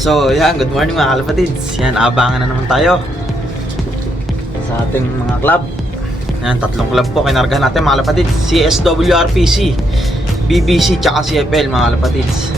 So, yan, good morning mga kalapatids. Yan, abangan na naman tayo sa ating mga club. Yan, tatlong club po kinargahan natin mga kalapatids. CSWRPC, BBC, tsaka CFL mga kalapatids.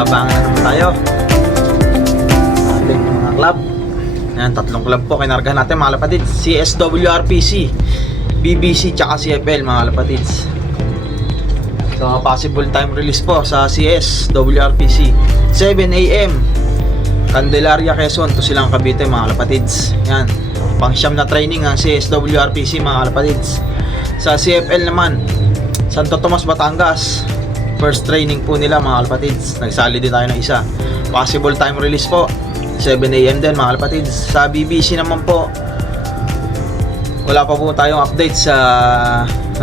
Abangan na naman tayo sa ating mga club. Yan, tatlong club po kinargahan natin mga kalapatids. CSWRPC, BBC, tsaka CFL mga kalapatids. So possible time release po sa CSWRPC 7 AM Candelaria, Quezon to Silang, Cavite mga kalapatids. Yan, pang siyam na training ang CSWRPC mga kalapatids. Sa CFL naman, Santo Tomas, Batangas, first training po nila mga kalapatids. Nagsali din tayo ng isa. Possible time release po 7 AM din mga kalapatids. Sa BBC naman po, wala pa po tayong update sa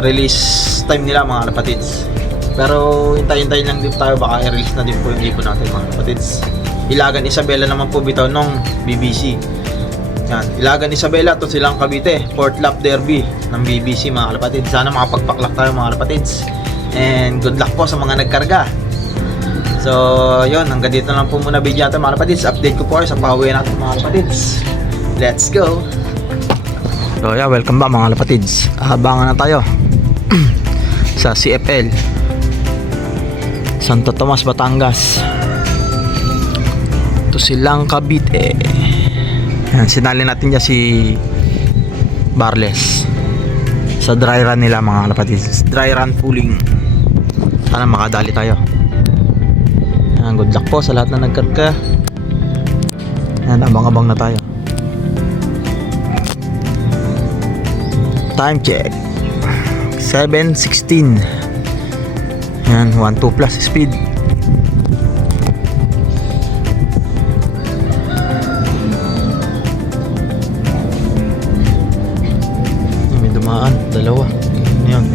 release time nila mga kalapatids. Pero hintay-hintay lang din tayo, baka i-release na din po yung ibon natin mga kalapatids. Ilagan Isabela naman po bitaw nung BBC. Yan, Ilagan Isabela to Silang, Cavite, fourth lap derby ng BBC mga kalapatids. Sana makapagpaklak tayo mga kalapatids. And good luck po sa mga nagkarga. So yun, hanggang dito lang po muna video natin mga kalapatids. Update ko po kayo sa pauwi natin mga kalapatids. Let's go. So yeah, welcome back mga kalapatids. Abangan na tayo sa CFL Santo Tomas, Batangas to Silang, Cavite. Yan, sinali natin dyan si Barles sa dry run nila mga kalapatids. Dry run pulling. Sana makadali tayo. Yan, good luck po sa lahat na nagkarga. Yan, abang-abang na tayo. Time check 7:16. Yan, 1-2 plus speed. May dumaan, dalawa. Yan.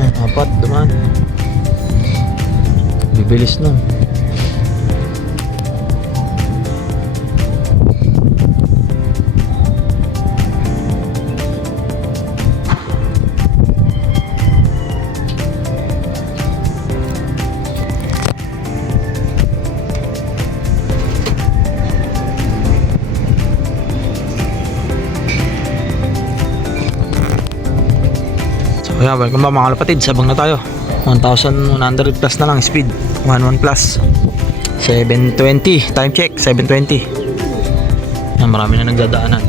Yan, apat dumaan. Bibilis na. Kaya welcome ba mga kalapatid, sabang na tayo. 1,100 plus na lang speed, 11 plus 720, time check 720. Yan, marami na nagdadaanan.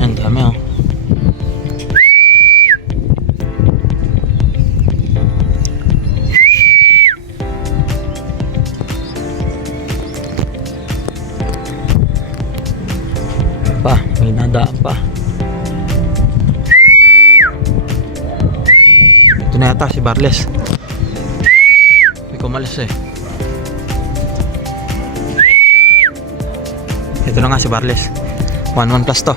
Yan, dami oh. Pa, may nadaan pa. Ito na yata si Barles. May kumalas eh. Ito na nga si Barles. 11 plus to.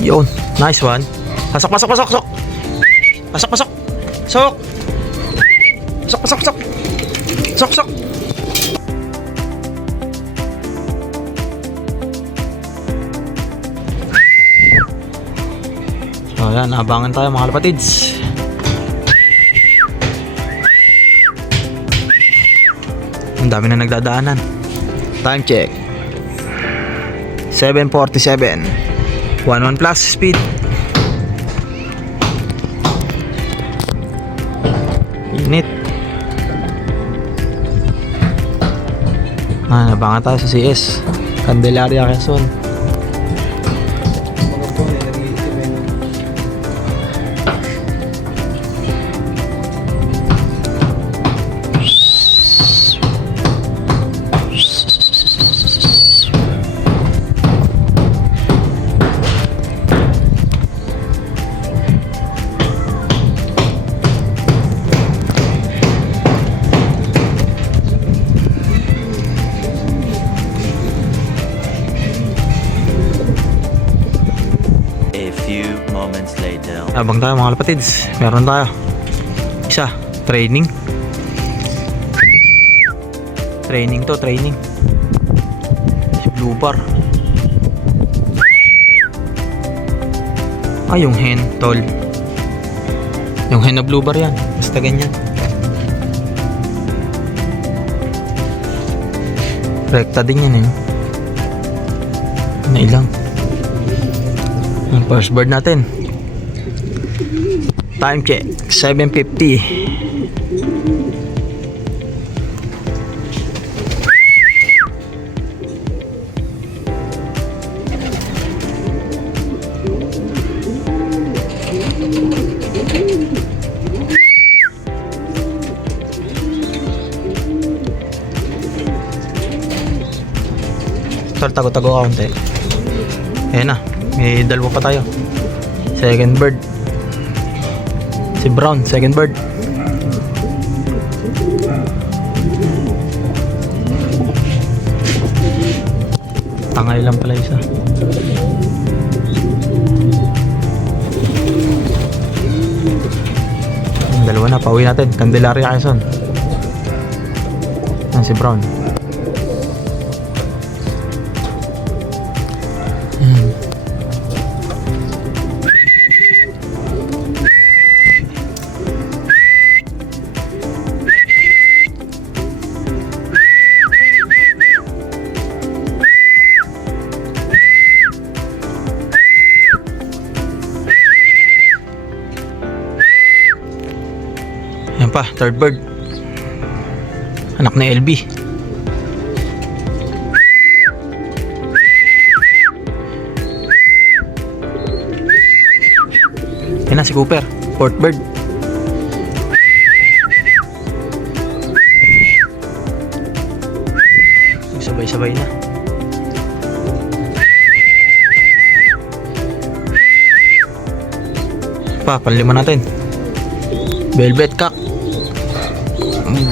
Yun, nice one. Pasok, pasok, pasok, pasok. Pasok, pasok. Sok. Pasok, pasok, pasok. Sok, sok. So yan, abangan tayo mga kalapatids. Ang dami na nagdadaanan. Time check 7:47. 11 plus speed. Init. Nabangan tayo sa CS Candelaria, Quezon. Moments later. Abang tayo mga kalapatids, meron tayo isa, training to, training si blue bar. Yung hen, tol, yung hen na blue bar yan, basta ganyan, rekta din yan eh. Na ilang ang first bird natin. Time check 7:50. Tol, tago-tago ka konti. Ayan na, may dalawa pa tayo. Second bird si Brown, second bird. Tangay lang pala isa. Ang dalawa na, pauwi natin. Candelaria, Quezon. Yan si Brown. Yan pa, third bird. Anak na LB. Yan na si Cooper, fourth bird. Sabay-sabay na. Pa, panlima natin. Velvet cock.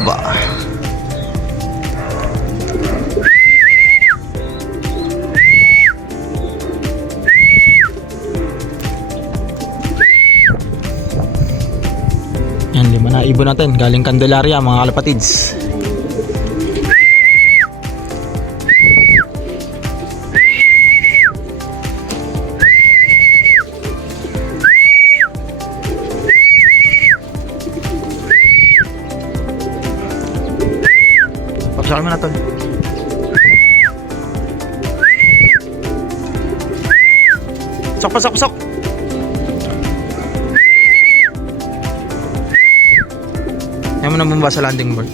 Ba. Yan, lima na ibon natin galing Candelaria mga kalapatids. Pasok mo na tol. Pasok. Ayaw mo na bumaba sa landing board.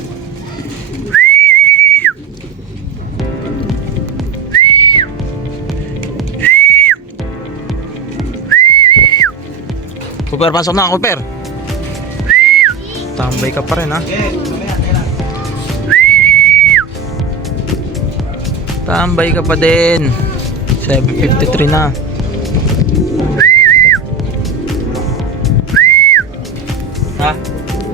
Cooper, pasok na, Cooper. Tambay ka pa rin, ha? Tambay ka pa din. 7:53 na. Ha?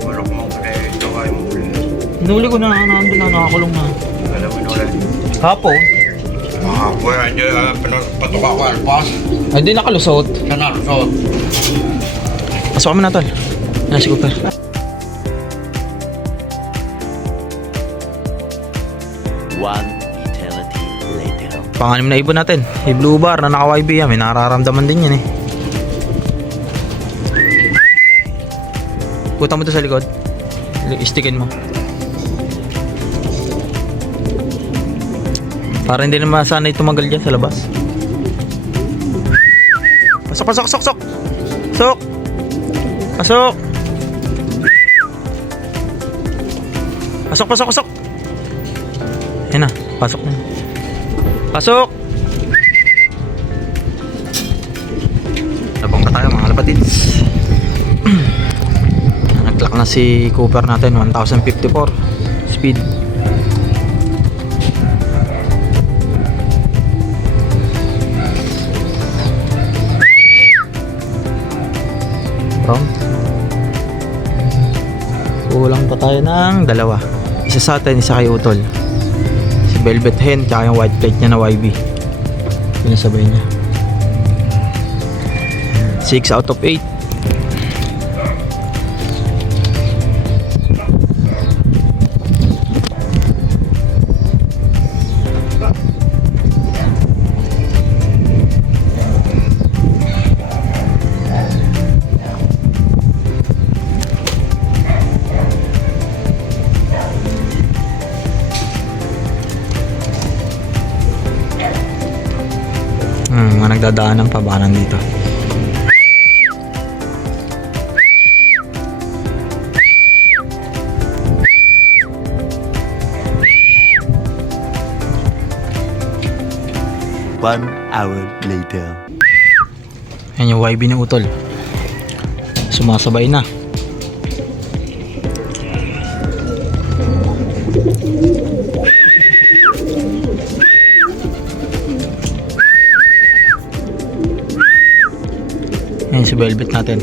Wala ko mga ito kayo mo ulit. Inuli ko na, nandun na, nakakulong na. Alam mo ulit. Hapon? Boy, hindi patuka ko alpas. Ay, di nakalusot. Siya nalusot. Pasok kami na, tol. Yan si Cooper. One eternity later. Panganim na ibon natin. Si Blue Bar na naka-YB yan. May nararamdaman din yan eh. Puta mo to sa likod. Istikin mo. Para hindi naman sanay tumagal dyan sa labas. Pasok. Sok. Pasok. Pasok. Yan na. Pasok na. Pasok. Labang ka tayo mga kalapatids. Nag-clock na si Cooper natin. 1054 speed. Kulang pa tayo ng dalawa. Isa sa atin, isa kay Utol. Si Velvet Hen, tsaka yung white plate niya na YB. Pinasabay niya. 6 out of 8. Mga nagdadaanan pa ba nandito? One hour later. Yan yung YB ni Utol. Sumasabay na. Yan si Velvet natin.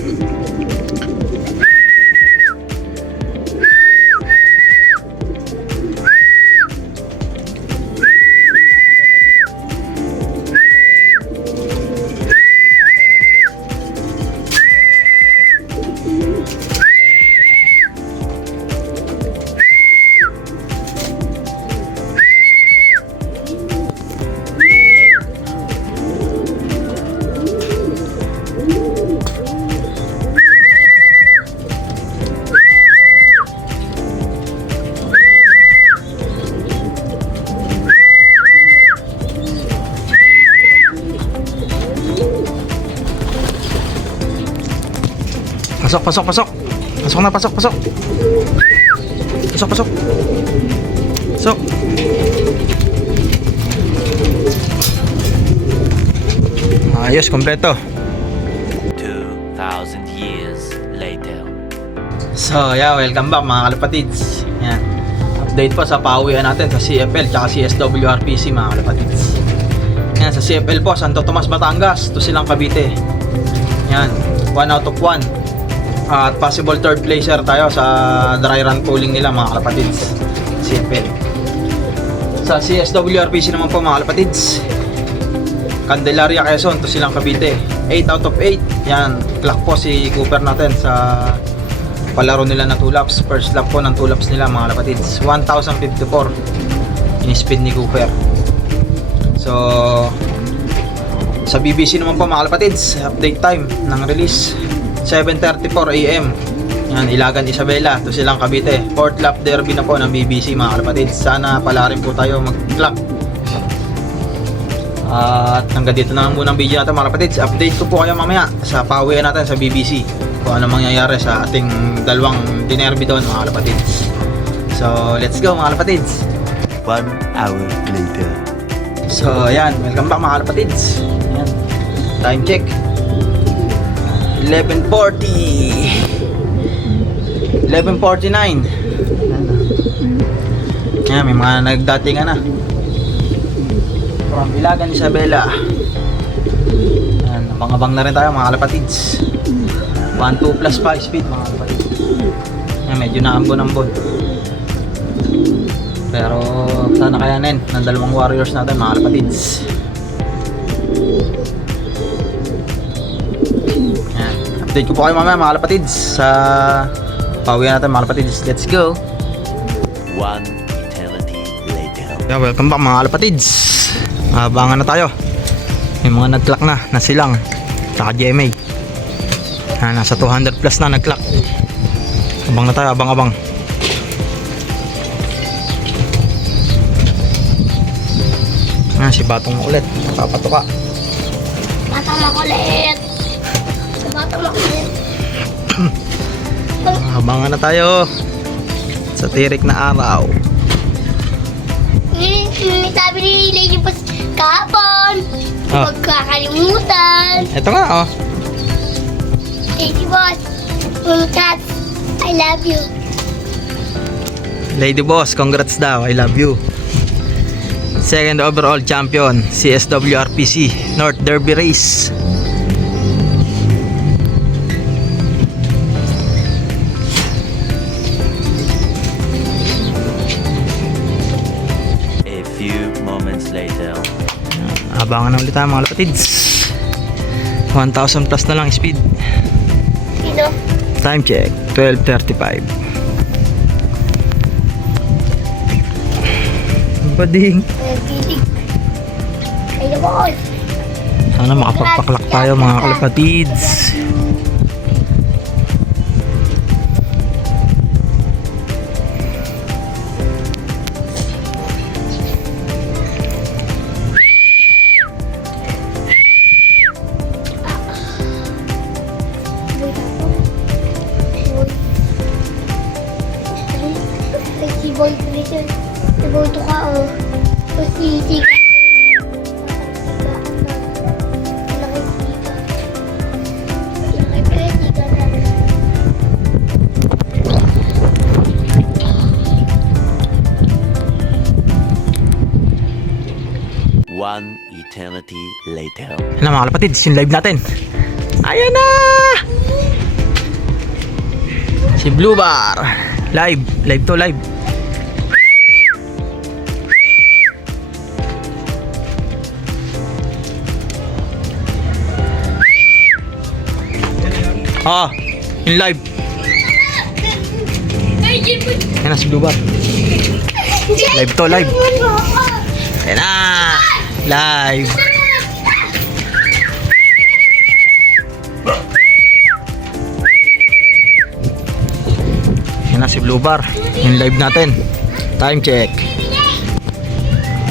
Pasok. Pasok na. Pasok. Ayos, kompleto. 2,000 years later. So, yeah, welcome back mga kalapatids. Yan. Update po sa pauwihan natin sa CFL tsaka CSWRPC mga kalapatids. Yan, sa CFL po, Santo Tomas, Batangas, to silang Cavite. Yan, 1 out of 1. At possible third placer tayo sa dry run pooling nila mga kalapatids. CFL. Sa CSWRPC naman po mga kalapatids, Candelaria, Quezon, to silang Cavite. 8 out of 8. Yan, clock po si Cooper natin sa palaro nila na 2 laps. First lap po ng 2 laps nila mga kalapatids. 1054 in speed ni Cooper. So, sa BBC naman po mga kalapatids, update time ng release 7:34 AM Yan, Ilagan Isabela, to silang Cavite. 4th lap derby na po ng BBC mga kalapatid. Sana pala rin po tayo mag-clock. At hanggang dito na lang muna ang video natin mga kalapatid. Update ko po kayo mamaya sa pauwian natin sa BBC kung ano mangyayari sa ating dalawang dinerby doon mga kalapatid. So let's go mga kalapatid. 1 hour later. So ayan, welcome back mga kalapatids. Ayan, time check 11:40 11:49. Ayan, may mga nagdatingan na from Ilagan Isabela. Ayan, abang-abang na rin tayo mga kalapatids. 1-2 plus 5 speed mga kalapatids. Ayan, medyo naambon-ambon, pero sana kayanin ng dalawang warriors natin mga kalapatids. Ayan, update ko po kayo mamaya mga kalapatids sa pauwian natin mga kalapatids. Let's go. 1 eternity later. Yeah, welcome back mga kalapatids. Abangan na tayo. May mga nag-clock na silang saka GMA. Nasa 200 plus na nag-clock. Abang na tayo, abang-abang. Si Batong ulit, papatuka. Batang makulit. Batang makulit. Abangan na tayo sa tirik na araw. Sabi ni Lady Boss kahapon. Ah. Huwag kakalimutan. Ito nga oh. Lady Boss, congrats. I love you. Lady Boss, congrats daw. I love you. Second overall champion, CSWRPC North Derby Race. A few moments later. Abangan na ulit tayo mga kalapatids. 1,000 plus na lang speed. Sino? Time check 12:35. Bading. Bilig. Lady Boss. Sana makapagpaklak tayo mga kalapatids. Si Boy Christian. Si Boy Tuka o. O si Sika. One eternity later. Ano mga kalapatids, yung live natin. Ayan na! Si Blue Bar. Live to live. Yung live. Ayan na si Blue Bar. Live to live. Ayan na! Live. Yan na si Blue Bar. Yung live natin. Time check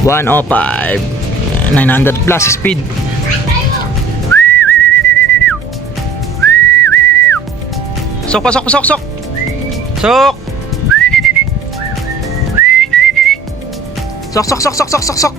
1:05. 900 plus speed. Sok pa, sok pa, sok, sok. Sok. Sok, sok, sok, sok, sok, sok, sok.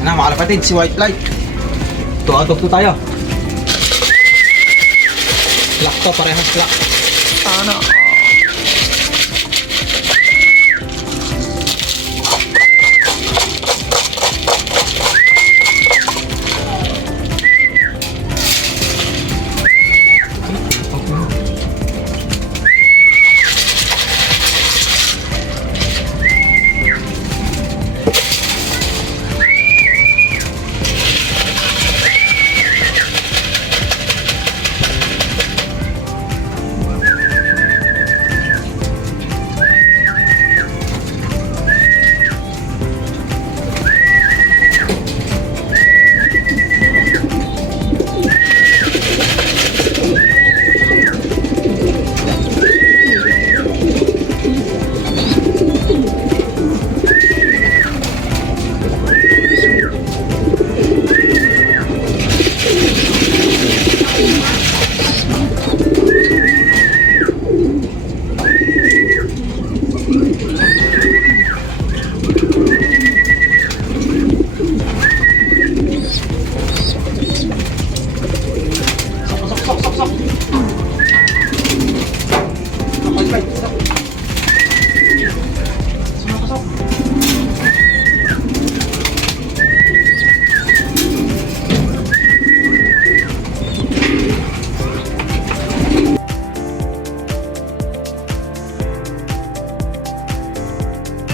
Na mga kalapatid, si White Light. 2 out of 2 tayo. Lock to, parehas lock. Ano?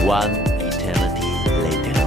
One eternity later.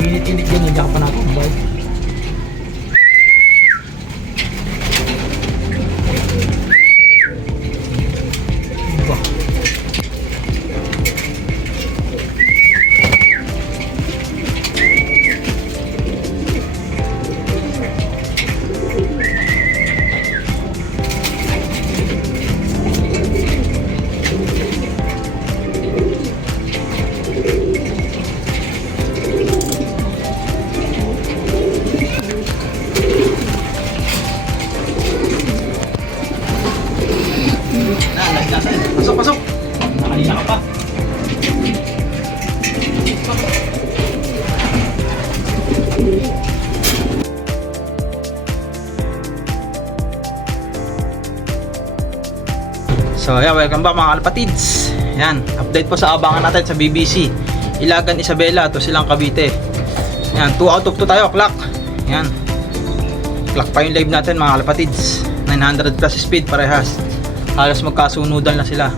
Init-init yan, hindi ka pa nakakambay. Pasok, pasok! Nakanina ka pa. So yeah, welcome back mga kalapatids. Yan, update po sa abangan natin sa BBC Ilagan, Isabela to Silang Cavite. Yan, 2 out of 2 tayo, clock. Yan, clock pa yung live natin mga kalapatids. 900 plus speed parehas. Halos magkasunudan na sila.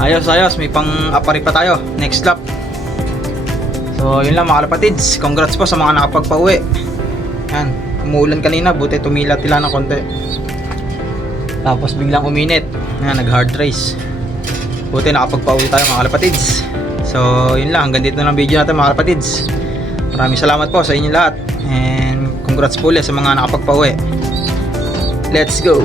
Ayos, ayos, may pang apari pa tayo next lap. So yun lang mga kalapatids, congrats po sa mga nakapagpauwi. Yan, umuulan kanina, buti tumila-tila ng konti. Tapos biglang uminit. Yan, nag hard race. Buti nakapagpauwi tayo mga kalapatids. So yun lang, hanggang dito na lang video natin mga kalapatids. Maraming salamat po sa inyo lahat. And congrats po ulit sa mga nakapagpauwi. Let's go!